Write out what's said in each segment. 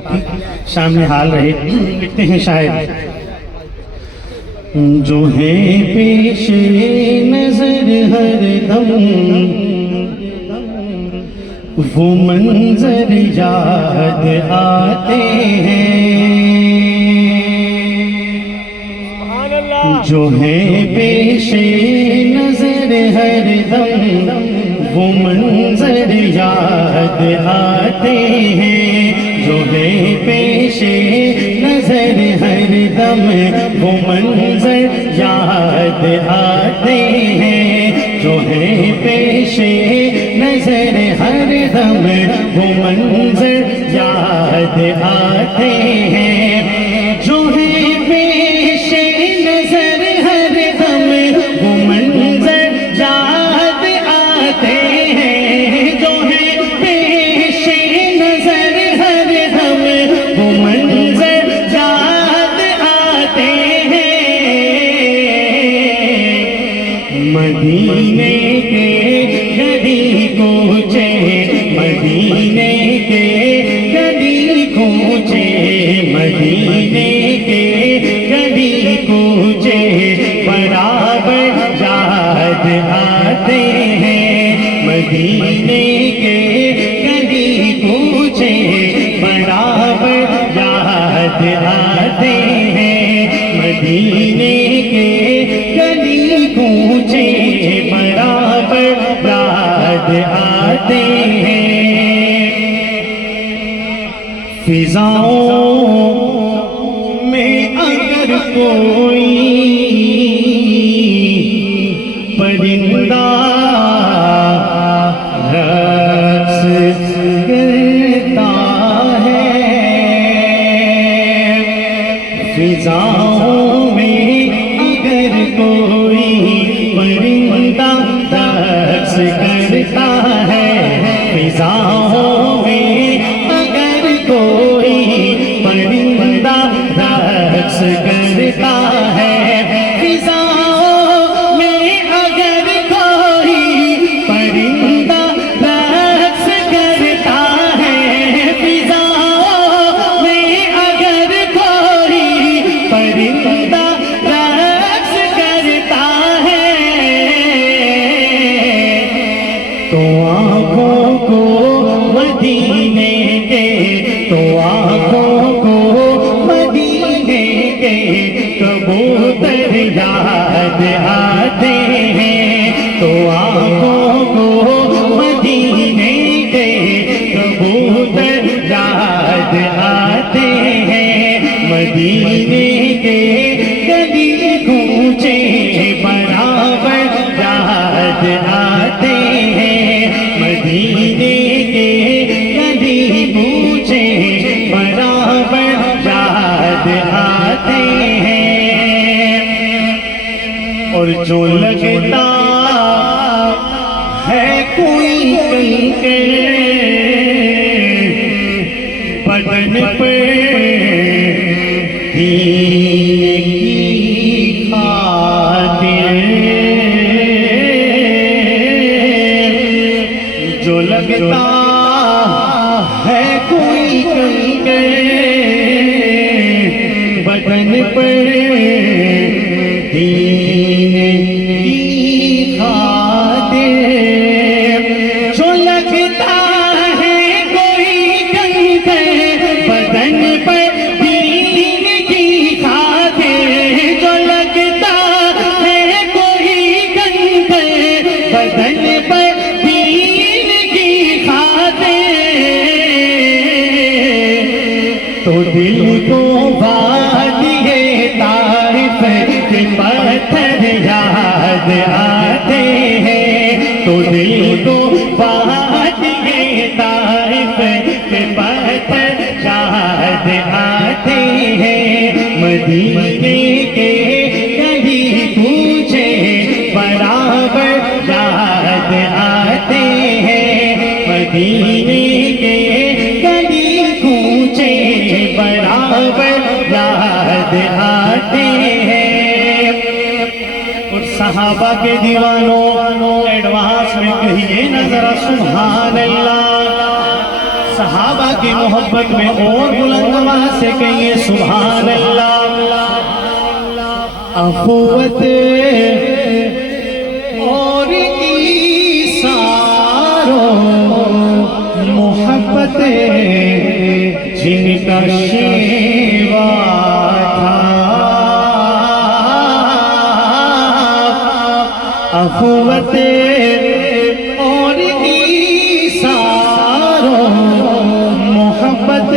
آپ کی سامنے حال رہے. لکھتے ہیں شاعر جو ہے پیش نظر ہر دم وہ منظر یاد آتے ہیں. جو ہے پیش نظر ہر دم وہ منظر یاد آتے ہیں. جو ہے پیش نظر ہر دم وہ منظر یاد آتے ہیں. جو ہے پیش نظر ہر دم وہ منظر یاد آتے ہیں. جو ہے پیش نظر ہر دم وہ منظر یاد آتے ہیں. جو ہے پیش نظر ہر دم وہ منظر یاد آتے ہیں. مدینے کے گلی کوچے مدینے کے گلی کوچے مدینے کے گلی کوچے برابر یاد آتے ہیں. مدینے کے گلی کوچے برابر یاد آتے ہیں. مدینے کے گلی کوچے برابر یاد آتے ہیں. فضاؤں میں اگر کوئی پرندہ رقص کرتا ہے. فضاؤں میں اگر کوئی پرندہ رقص کرتا ہے. فضاؤں میں اگر کوئی پرندہ رقص کرتا ہے. فضاؤں میں اگر کوئی پرندہ رقص کرتا ہے. فضاؤں میں اگر کوئی پرندہ رقص کرتا ہے تو آنکھوں کو مدینے کے تو آنکھوں کو مدینے کے کبوتر یاد آتے ہیں. تو آنکھوں کو مدینے کے کبوتر یاد آتے ہیں. مدینے کے گلی کوچے برابر یاد آتے ہیں. مدینے کے گلی کوچے برابر یاد آتے ہیں. اور جو لگتا ہے کوئی کنکر بدن پر دین کی خاطر جو لگتا ہے کوئی کنکر بدن پر دین کی خاطر. جو لگتا ہے کوئی کنکر بدن پر دین کی خاطر. جو لگتا ہے کوئی کنکر بدن پر دین کی خاطر تو دل کو وادی طائف کے پتھر یاد آتے ہیں. تو دل کو وادی طائف کے پتھر یاد آتے ہیں. مدینے کے گلی کوچے برابر یاد آتے ہیں. مدینے کے گلی کوچے برابر یاد آتے ہیں. اور صحابہ کے دیوانوں ایڈوانس میں کہیے نا ذرا سبحان اللہ. صحابہ کی محبت میں اور بلند آواز سے کہیے سبحان اللہ۔ اخوت اور ایثار محبت جن کا شیوا تھا، اخوت اور ایثار محبت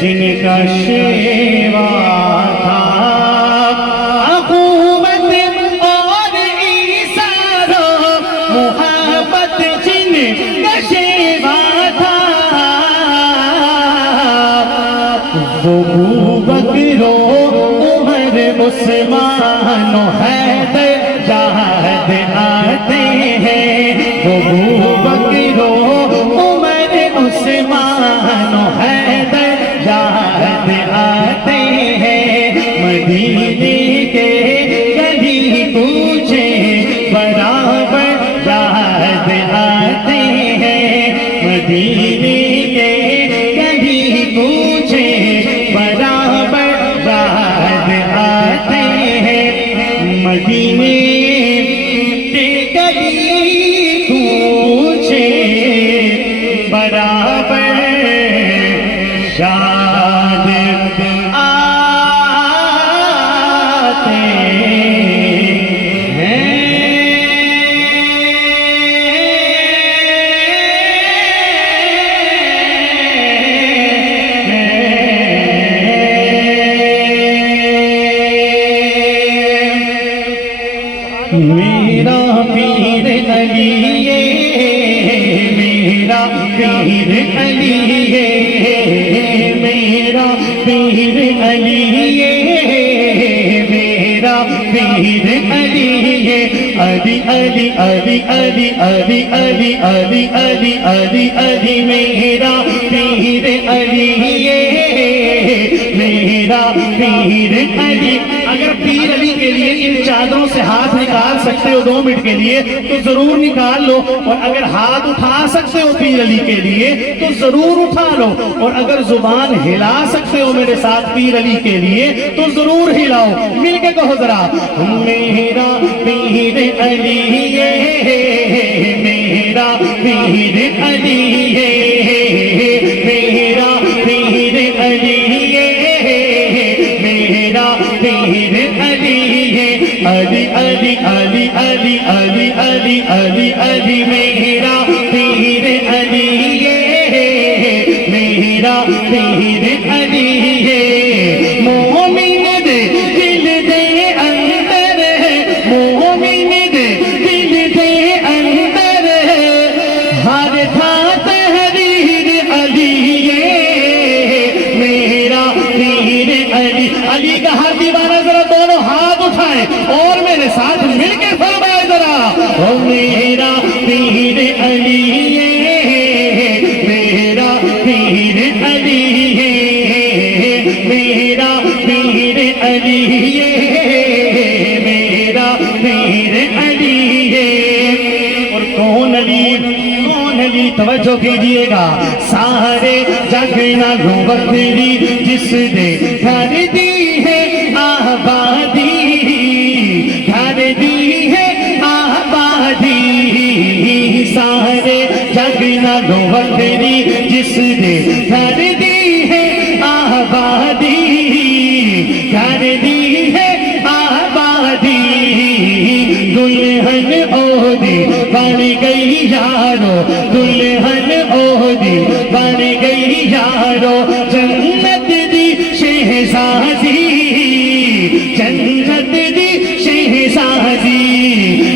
جن کا شیوا تھا، اخوت اور ایثار محبت جن کا شیوا تھا، وہ ابوبکر و عمر عثمان و حیدر جہاد آتے ہیں، وہ ابوبکر و عمر عثمان و حیدر جہاد آتے ہیں، مدینے کے گلی کوچے برابر جہاد آتے ہیں، مدینے کے گلی کوچے برابر جہاد آتے ہیں، مدینے کے گلی کوچے برابر شاد آتے میرا پیر علی ہے، میرا پیر علی ہے، میرا پیر علی ہے، میرا پیر علی ہے، علی علی علی علی علی علی علی علی علی علی میرا پیر علی ہے، میرا پیر علی۔ اگر پیر علی کے لیے ان چادروں سے ہاتھ نکال سکتے ہو 2 منٹ کے لیے تو ضرور نکال لو، اور اگر ہاتھ اٹھا سکتے ہو پیر علی کے لیے تو ضرور اٹھا لو، اور اگر زبان ہلا سکتے ہو میرے ساتھ پیر علی کے لیے تو ضرور ہلاؤ، مل کے کہو ذرا میرا پیر علی ہے، میرا پیر علی ہے، میرا پیر علی ہے، میرا پیر علی ہے، علی علی علی علی علی علی علی علی میرا پیر علی ہے، میرا پیر علی ہے، مومن دے دل دے اندر ہے، مومن دے دل دے اندر ہے، ہر تھا تحریر علی ہے، میرا پیر علی۔ علی کا ہر دیوانہ ذرا دونوں ہاتھ اٹھائیں اور میرے ساتھ مل کے فرمائے ذرا او میرا پیر علی ہے، میرا پیر علی ہے، میرا پیر علی ہے، میرا پیر علی ہے۔ اور کون علی؟ کون علی؟ توجہ کیجئے گا، سارے جگ نہ گوبری جس نے گھر دی ہے آبادی، گھر دی ہے آبادی، سارے جگ نہ گوبری جس نے گھر دی ہے آبادی، گھر دی ہے آبادی، دلہن عہدی بن گئی یارو، دلہن عہدی بن گئی یارو، جنت دی شہزادی، جنت دی شہزادی،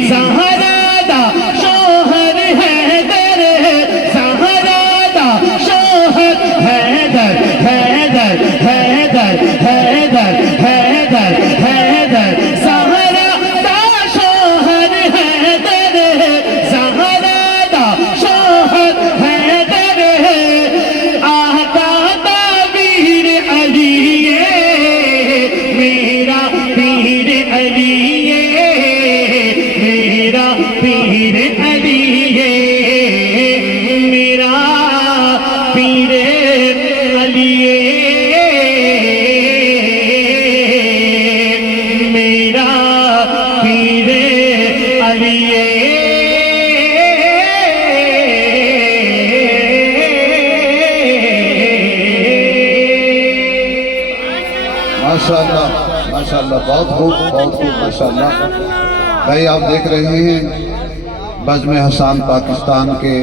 زہرا دا شوہر حیدر، زہرا دا شوہر حیدر، حیدر حیدر حیدر حیدر حیدر، زہرا دا شوہر حیدر، زہرا دا شوہر حیدر، آقا تعبیر علی ہے، میرا پیر ماشاءاللہ ماشاءاللہ، بہت خوب ماشاءاللہ۔ بھائی آپ دیکھ رہے ہیں بزم حسان پاکستان کے